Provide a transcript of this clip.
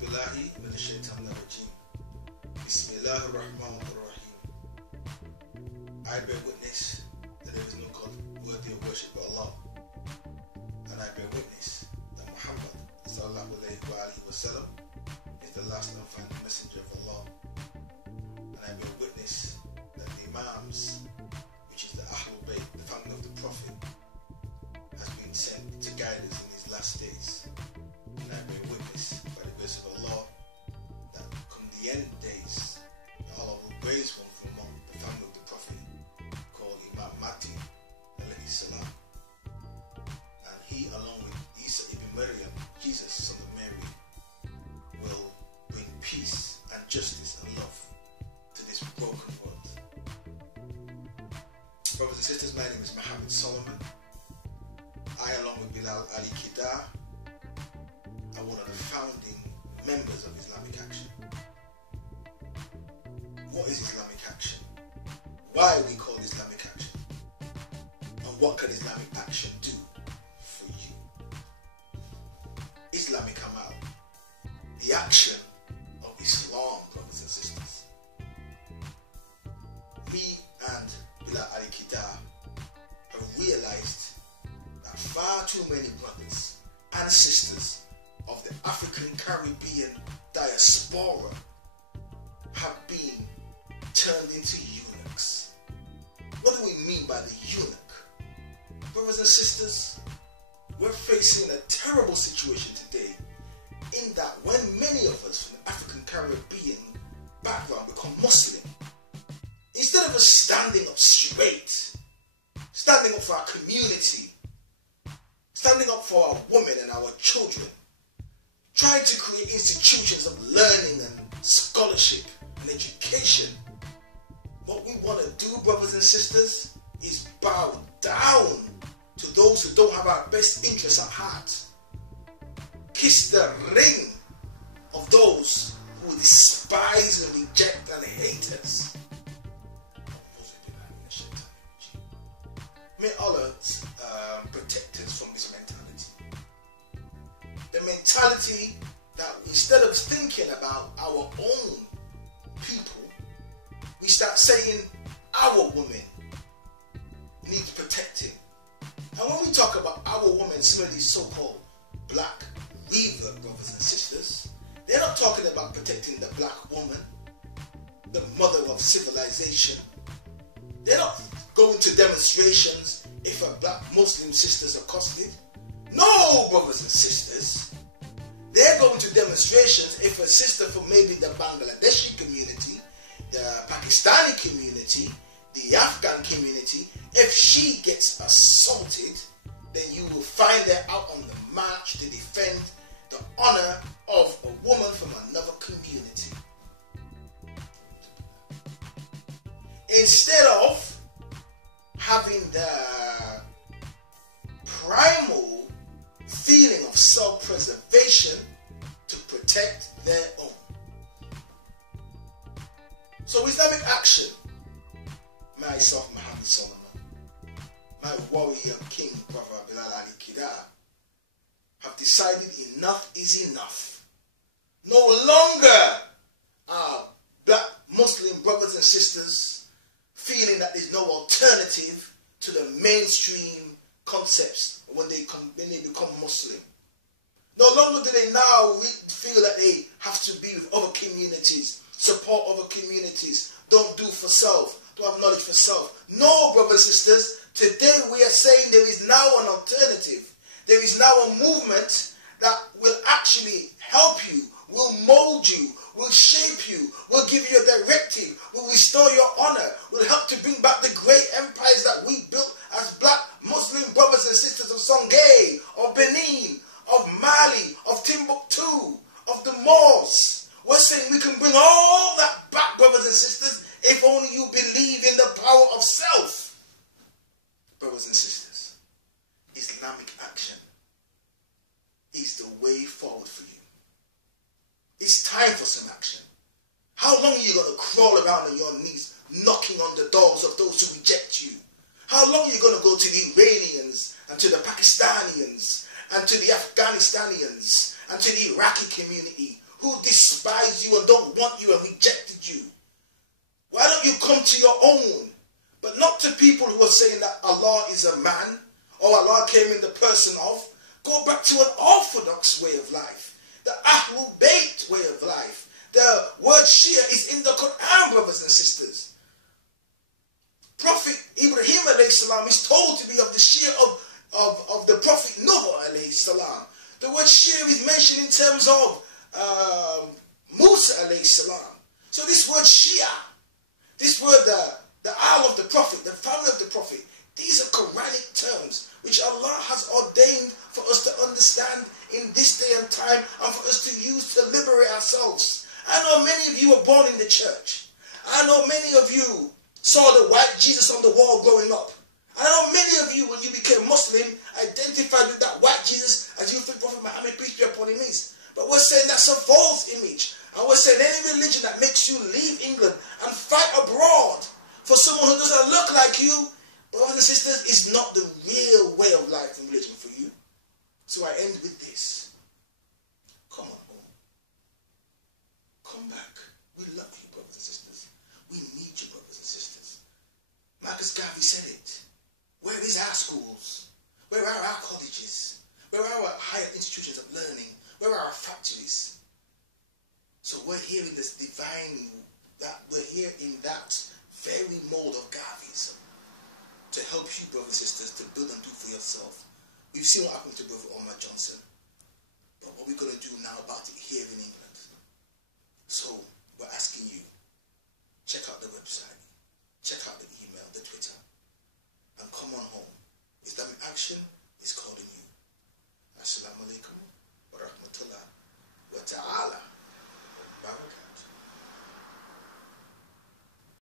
billahi min ash-shaytanir rajim. Bismillahir Rahmanir Rahim. I bear witness that there is no God worthy of worship but Allah. And I bear witness that Muhammad sallallahu alayhi wa sallam is the last and final messenger of Allah. And I bear witness that the Imams, which is the Ahlul Bayt, the family of the Prophet, has been sent to guide us in these last days. And I bear witness by the grace of Allah that come the end days, Allah will raise one from among the family of the Prophet called Imam Mahdi alayhi salam. And he, along with Isa ibn Maryam, Jesus son of Mary, will bring peace and justice and love to this broken world. Brothers and sisters, my name is Muhammad Solomon. I, along with Bilal Ali Kida, are one of the founding members of Islamic Action. What is Islamic Action? Why are we called Islamic Action? And what can Islamic Action do for you? Islamic Amal, the action of Islam, brothers and sisters. Me and Bilal Ali Kida have realized that far too many brothers and sisters of the African Caribbean diaspora have been turned into eunuchs. What do we mean by the eunuch? Brothers and sisters, we're facing a terrible situation today in that when many of us from the African Caribbean background become Muslim, instead of us standing up straight, standing up for our community, standing up for our women and our children, trying to create institutions of learning and scholarship and education, what we want to do, brothers and sisters, is bow down to those who don't have our best interests at heart. Kiss the ring of those who despise and reject and hate us. May Allah protect us from this mentality. The mentality that instead of thinking about our own people, we start saying our women need protecting. And when we talk about our women, some of these so-called black Revert brothers and sisters, they're not talking about protecting the black woman, the mother of civilization. They're not going to demonstrations if a black Muslim sister is accosted. No, brothers and sisters. They're going to demonstrations if a sister from maybe the Bangladeshi community, the Pakistani community, the Afghan community, if she gets assaulted, then you will find her out on the march to defend the honor of a woman from another community. Instead of having the primal feeling of self-preservation to protect their own. So Islamic Action, myself, Muhammad Solomon, my warrior king, brother Bilal Ali Kida, have decided enough is enough. No longer are black Muslim brothers and sisters feeling that there's no alternative to the mainstream concepts when they become Muslim. No longer do they now feel that they have to be with other communities, support other communities, don't do for self, don't have knowledge for self. No, brothers and sisters, today we are saying there is now an alternative. There is now a movement that will actually help you, will mold you, will shape you, will give you a directive, will restore your honor, will help to bring back the great empires that we built as black Muslim brothers and sisters of Songhai, of Benin, of Mali, of Timbuktu, of the Moors. We're saying we can bring all that back, brothers and sisters, if only you believe in the power of self. Brothers and sisters, Islamic Action is the way forward for you. It's time for some action. How long are you going to crawl around on your knees, knocking on the doors of those who reject you? How long are you going to go to the Iranians and to the Pakistanians and to the Afghanistanians and to the Iraqi community who despised you and don't want you and rejected you. Why don't you come to your own? But not to people who are saying that Allah is a man or Allah came in the person of. Go back to an orthodox way of life. The Ahlul Bayt way of life. The word Shia is in the Quran, brothers and sisters. Prophet Ibrahim alayhi salam is told to be of the Shia of the Prophet Nuh alayhi salam. The word Shia is mentioned in terms of Musa alayhi salam. So this word Shia, this word the Al of the Prophet, the family of the Prophet, these are Quranic terms which Allah has ordained for us to understand in this day and time and for us to use to liberate ourselves. I know many of you were born in the church. I know many of you saw the white Jesus on the wall growing up. I know many of you, when you became Muslim, identified with that white Jesus as you think Prophet Muhammad, peace be upon him, is. But we're saying that's a false image. And we're saying any religion that makes you leave England and fight abroad for someone who doesn't look like you, brothers and sisters, is not the real way of life and religion for you. So I end with this. Come on home. Come back. We love you, brothers and sisters. We need you, brothers and sisters. Marcus Garvey said it. Where is our schools? Where are our colleges? Where are our higher institutions of learning? Where are our factories? So we're here in this divine, we're here in that very mold of Garveyism to help you, brothers and sisters, to build and do for yourself. We've seen what happened to Brother Omar Johnson. But what we're going to do now about